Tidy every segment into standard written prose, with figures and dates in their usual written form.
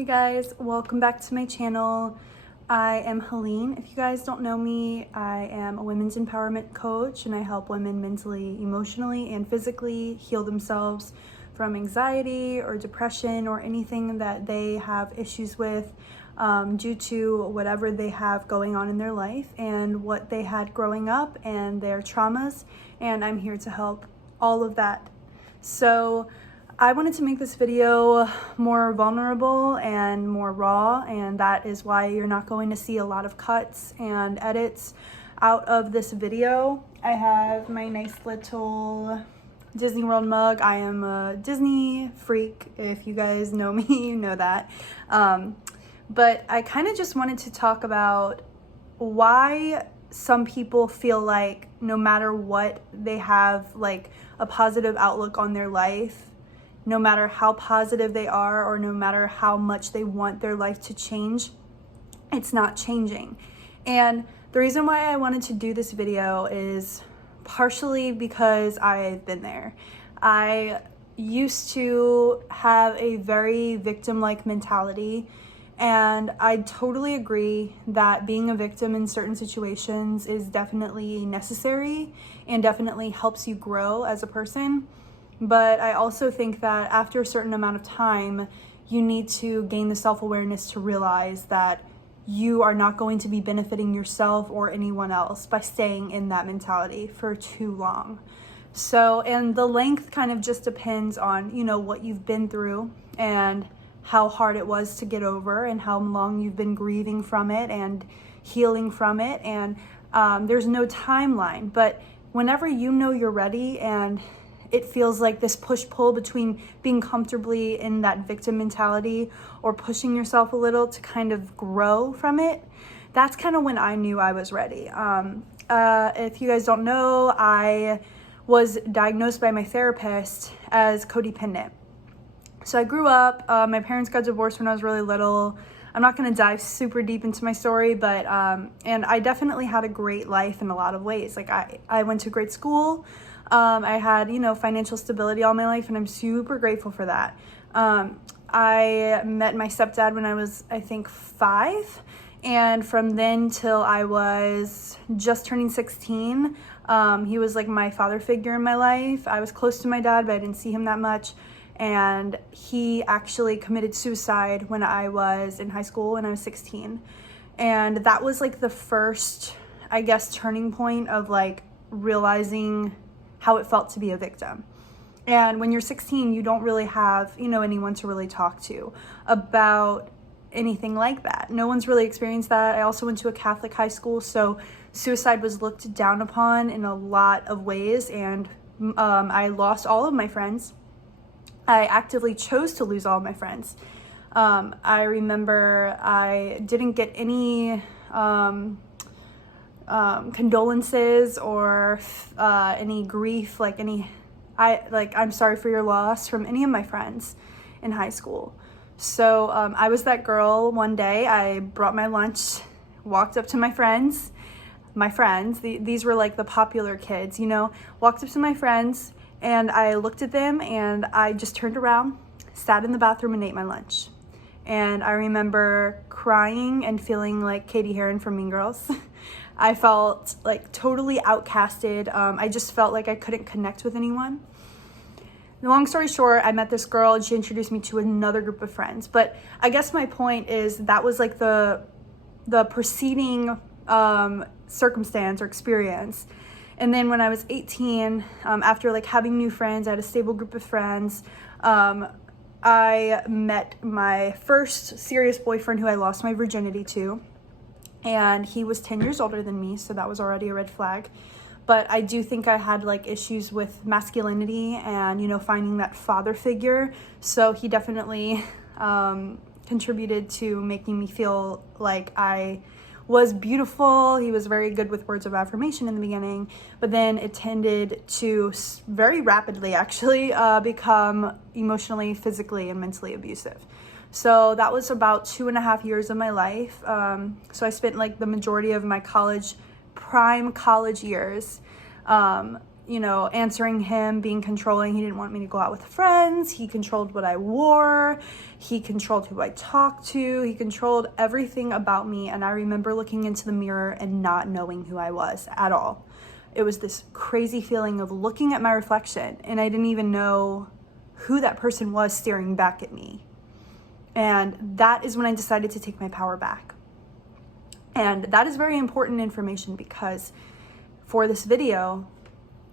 Hey guys, welcome back to my channel. I am Helene. If you guys don't know me, I am a women's empowerment coach and I help women mentally, emotionally, and physically heal themselves from anxiety or depression or anything that they have issues with due to whatever they have going on in their life and what they had growing up and their traumas, and I'm here to help all of that. So I wanted to make this video more vulnerable and more raw, and that is why you're not going to see a lot of cuts and edits out of this video. I have my nice little Disney World mug. I am a Disney freak. If you guys know me, you know that. But I kind of just wanted to talk about why some people feel like no matter what, they have like a positive outlook on their life. No matter how positive they are or no matter how much they want their life to change, it's not changing. And the reason why I wanted to do this video is partially because I've been there. I used to have a very victim-like mentality, and I totally agree that being a victim in certain situations is definitely necessary and definitely helps you grow as a person. But I also think that after a certain amount of time, you need to gain the self-awareness to realize that you are not going to be benefiting yourself or anyone else by staying in that mentality for too long. So, and the length kind of just depends on, you know, what you've been through and how hard it was to get over and how long you've been grieving from it and healing from it. And there's no timeline, but whenever you know you're ready and it feels like this push-pull between being comfortably in that victim mentality or pushing yourself a little to kind of grow from it, that's kind of when I knew I was ready. If you guys don't know, I was diagnosed by my therapist as codependent. So I grew up, my parents got divorced when I was really little. I'm not gonna dive super deep into my story, but, and I definitely had a great life in a lot of ways. Like I went to great school. I had, you know, financial stability all my life, and I'm super grateful for that. I met my stepdad when I was, I think, 5. And from then till I was just turning 16, he was like my father figure in my life. I was close to my dad, but I didn't see him that much. And he actually committed suicide when I was in high school when I was 16. And that was like the first, I guess, turning point of like realizing how it felt to be a victim. And when you're 16, you don't really have, you know, anyone to really talk to about anything like that. No one's really experienced that. I also went to a Catholic high school, so suicide was looked down upon in a lot of ways, and I lost all of my friends. I actively chose to lose all of my friends. I remember I didn't get any condolences or any grief, like I'm sorry for your loss from any of my friends in high school. So I was that girl. One day I brought my lunch, walked up to my friends, these were like the popular kids, you know, walked up to my friends and I looked at them and I just turned around, sat in the bathroom and ate my lunch. And I remember crying and feeling like Katie Heron from Mean Girls. I felt like totally outcasted. I just felt like I couldn't connect with anyone. Long story short, I met this girl and she introduced me to another group of friends. But I guess my point is that was like the preceding circumstance or experience. And then when I was 18, after like having new friends, I had a stable group of friends. I met my first serious boyfriend who I lost my virginity to. And he was 10 years older than me, so that was already a red flag. But I do think I had like issues with masculinity and, you know, finding that father figure. So he definitely contributed to making me feel like I was beautiful. He was very good with words of affirmation in the beginning, but then it tended to very rapidly actually become emotionally, physically, and mentally abusive. So that was about 2.5 years of my life. So I spent like the majority of my prime college years, answering him, being controlling. He didn't want me to go out with friends. He controlled what I wore. He controlled who I talked to. He controlled everything about me. And I remember looking into the mirror and not knowing who I was at all. It was this crazy feeling of looking at my reflection, and I didn't even know who that person was staring back at me. And that is when I decided to take my power back. And that is very important information, because for this video,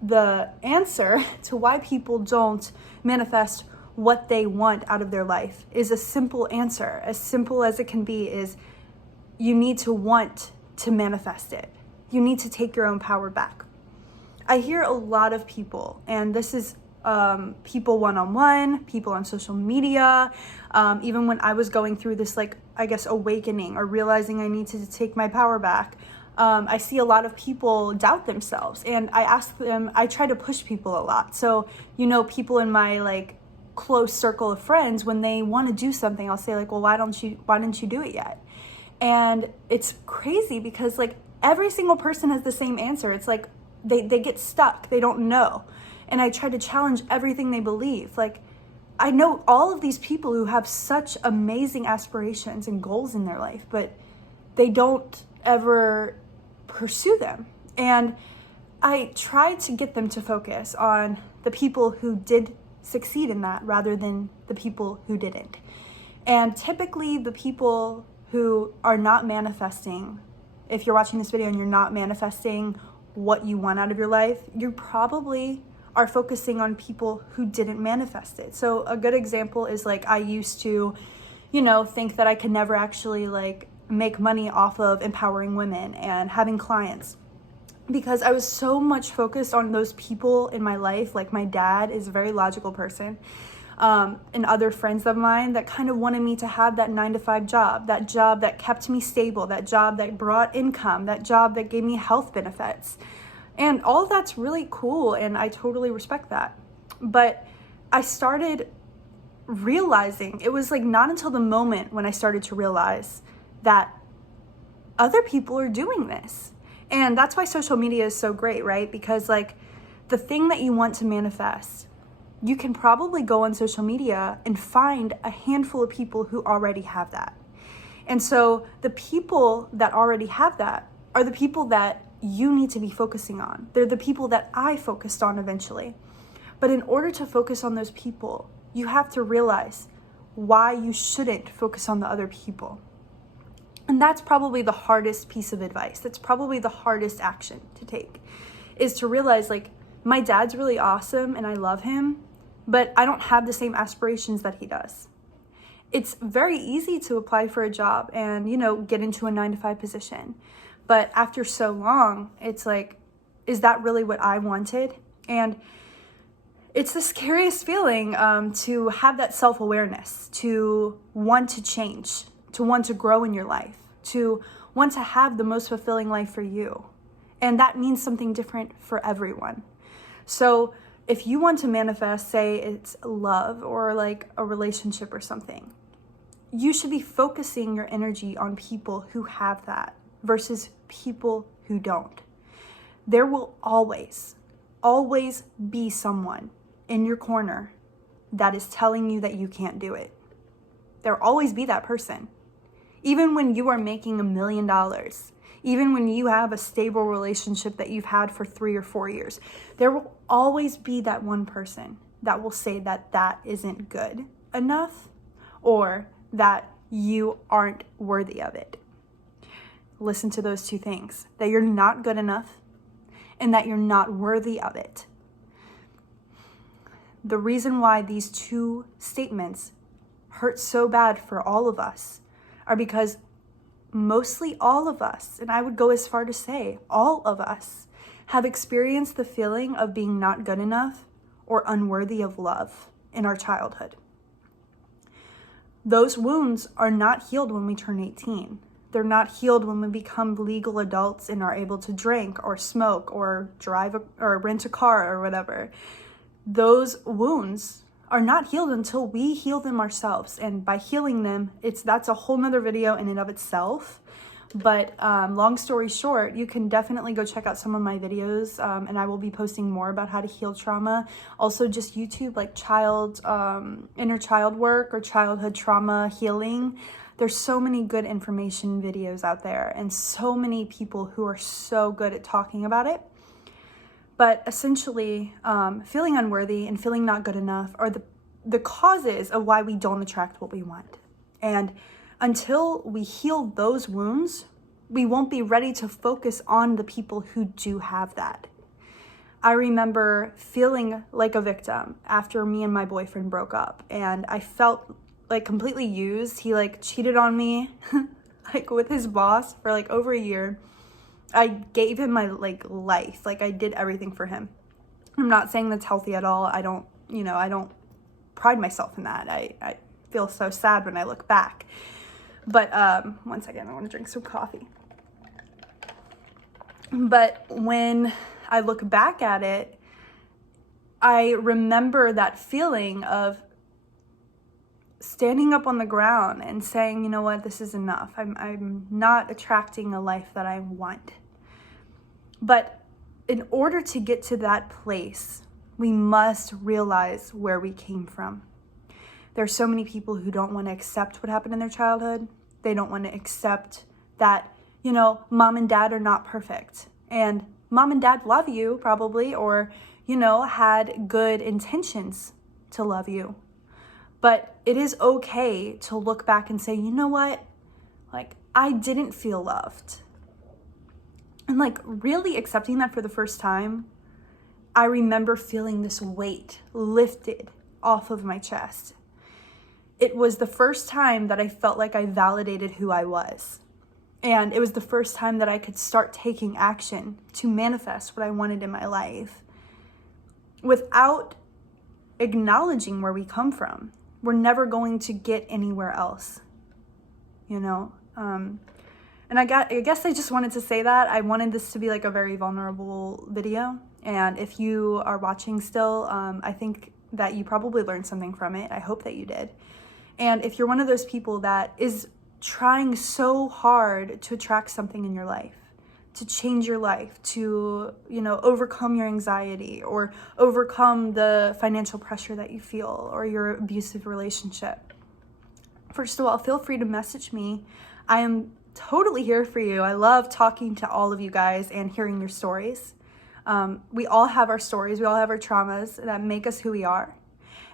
the answer to why people don't manifest what they want out of their life is a simple answer. As simple as it can be is you need to want to manifest it. You need to take your own power back. I hear a lot of people, and this is people one-on-one, people on social media, even when I was going through this, awakening or realizing I need to take my power back, I see a lot of people doubt themselves, and I try to push people a lot. So, people in my close circle of friends, when they want to do something, I'll say well, why didn't you do it yet? And it's crazy because every single person has the same answer. It's they get stuck, they don't know. And I try to challenge everything they believe. I know all of these people who have such amazing aspirations and goals in their life, but they don't ever pursue them. And I try to get them to focus on the people who did succeed in that rather than the people who didn't. And typically the people who are not manifesting, if you're watching this video and you're not manifesting what you want out of your life, you probably are focusing on people who didn't manifest it. So a good example is I used to, think that I could never actually make money off of empowering women and having clients, because I was so much focused on those people in my life. My dad is a very logical person, and other friends of mine that kind of wanted me to have that 9-to-5 job, that job that kept me stable, that job that brought income, that job that gave me health benefits. And all of that's really cool, and I totally respect that. But I started realizing, it was not until the moment when I started to realize that other people are doing this. And that's why social media is so great, right? Because the thing that you want to manifest, you can probably go on social media and find a handful of people who already have that. And so the people that already have that are the people that you need to be focusing on. They're the people that I focused on eventually. But in order to focus on those people, you have to realize why you shouldn't focus on the other people. And that's probably the hardest piece of advice. That's probably the hardest action to take, is to realize my dad's really awesome and I love him, but I don't have the same aspirations that he does. It's very easy to apply for a job and, get into a 9-to-5 position. But after so long, it's is that really what I wanted? And it's the scariest feeling to have that self-awareness, to want to change, to want to grow in your life, to want to have the most fulfilling life for you. And that means something different for everyone. So if you want to manifest, say it's love or a relationship or something, you should be focusing your energy on people who have that versus people who don't. There will always be someone in your corner that is telling you that you can't do it. There'll always be that person. Even when you are making $1 million, even when you have a stable relationship that you've had for 3 or 4 years, there will always be that one person that will say that that isn't good enough or that you aren't worthy of it. Listen to those two things, that you're not good enough and that you're not worthy of it. The reason why these two statements hurt so bad for all of us are because mostly all of us, and I would go as far to say all of us, have experienced the feeling of being not good enough or unworthy of love in our childhood. Those wounds are not healed when we turn 18. They're not healed when we become legal adults and are able to drink or smoke or drive or rent a car or whatever. Those wounds are not healed until we heal them ourselves. And by healing them, that's a whole nother video in and of itself. But long story short, you can definitely go check out some of my videos, and I will be posting more about how to heal trauma. Also just YouTube, like inner child work or childhood trauma healing. There's so many good information videos out there and so many people who are so good at talking about it. But essentially, feeling unworthy and feeling not good enough are the causes of why we don't attract what we want. And until we heal those wounds, we won't be ready to focus on the people who do have that. I remember feeling like a victim after me and my boyfriend broke up, and I felt like completely used. He like cheated on me like with his boss for like over a year. I gave him my like life, like I did everything for him. I'm not saying that's healthy at all. I don't pride myself in that. I feel so sad when I look back. But one second, I want to drink some coffee. But when I look back at it, I remember that feeling of standing up on the ground and saying, you know what, this is enough. I'm not attracting a life that I want. But in order to get to that place, we must realize where we came from. There's so many people who don't want to accept what happened in their childhood. They don't want to accept that, mom and dad are not perfect. And mom and dad love you probably, or, had good intentions to love you. But it is okay to look back and say, you know what? Like, I didn't feel loved. And like really accepting that for the first time, I remember feeling this weight lifted off of my chest. It was the first time that I felt like I validated who I was. And it was the first time that I could start taking action to manifest what I wanted in my life without acknowledging where we come from. We're never going to get anywhere else, And I guess I just wanted to say that. I wanted this to be like a very vulnerable video. And if you are watching still, I think that you probably learned something from it. I hope that you did. And if you're one of those people that is trying so hard to attract something in your life, to change your life, to, overcome your anxiety or overcome the financial pressure that you feel or your abusive relationship, first of all, feel free to message me. I am totally here for you. I love talking to all of you guys and hearing your stories. We all have our stories. We all have our traumas that make us who we are.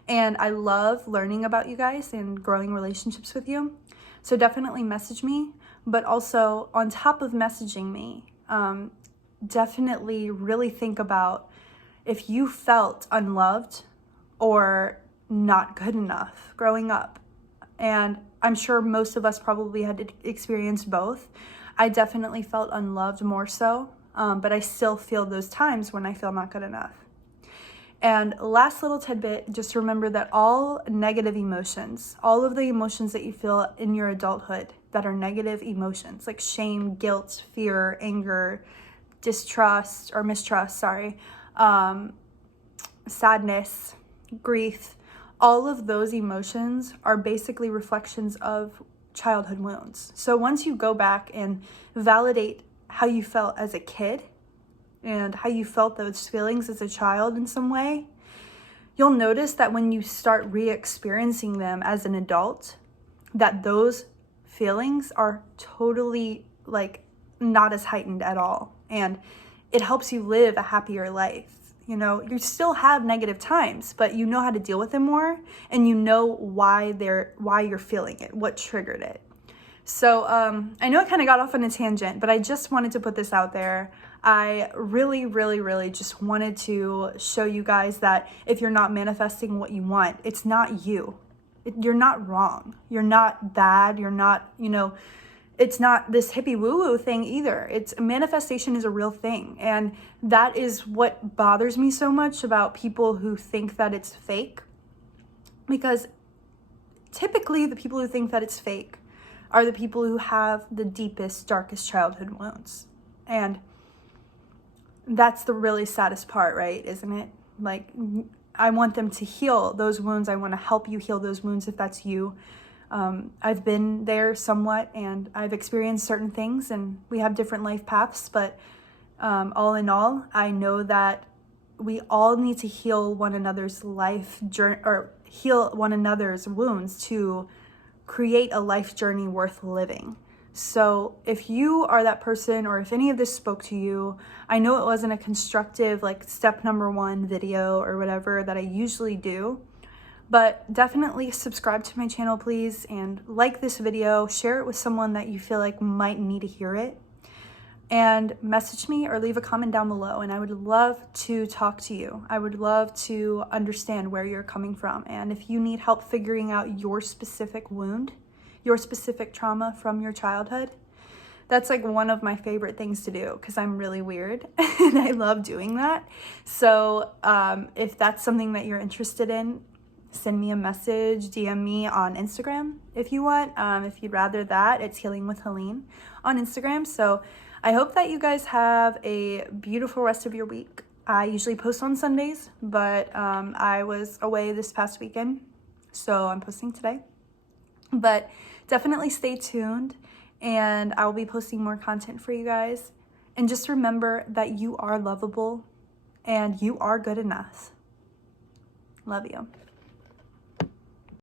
And I love learning about you guys and growing relationships with you. So definitely message me. But also, on top of messaging me, definitely really think about if you felt unloved or not good enough growing up. And I'm sure most of us probably had experienced both. I definitely felt unloved more so, but I still feel those times when I feel not good enough. And last little tidbit, just remember that all negative emotions, all of the emotions that you feel in your adulthood that are negative emotions, like shame, guilt, fear, anger, distrust or mistrust, sadness, grief, all of those emotions are basically reflections of childhood wounds. So once you go back and validate how you felt as a kid and how you felt those feelings as a child in some way, you'll notice that when you start re-experiencing them as an adult, that those feelings are totally like not as heightened at all. And it helps you live a happier life. You still have negative times, but you know how to deal with them more, and you know why you're feeling it, what triggered it. So I know I kind of got off on a tangent, but I just wanted to put this out there. I really, really, really just wanted to show you guys that if you're not manifesting what you want, it's not you. You're not wrong. You're not bad. You're not, it's not this hippie woo-woo thing either. Manifestation is a real thing. And that is what bothers me so much about people who think that it's fake. Because typically the people who think that it's fake are the people who have the deepest, darkest childhood wounds. And that's the really saddest part, right? Isn't it? Like, I want them to heal those wounds. I want to help you heal those wounds if that's you. I've been there somewhat, and I've experienced certain things, and we have different life paths, but all in all, I know that we all need to heal one another's life journey, or heal one another's wounds to create a life journey worth living. So if you are that person, or if any of this spoke to you, I know it wasn't a constructive like step number 1 video or whatever that I usually do, but definitely subscribe to my channel, please, and like this video, share it with someone that you feel like might need to hear it, and message me or leave a comment down below, and I would love to talk to you. I would love to understand where you're coming from, and if you need help figuring out your specific wound, your specific trauma from your childhood, that's like one of my favorite things to do, because I'm really weird and I love doing that. So if that's something that you're interested in, send me a message, DM me on Instagram if you want. If you'd rather that, it's Healing with Helene on Instagram. So I hope that you guys have a beautiful rest of your week. I usually post on Sundays, but I was away this past weekend, so I'm posting today. But definitely stay tuned, and I will be posting more content for you guys. And just remember that you are lovable and you are good enough. Love you.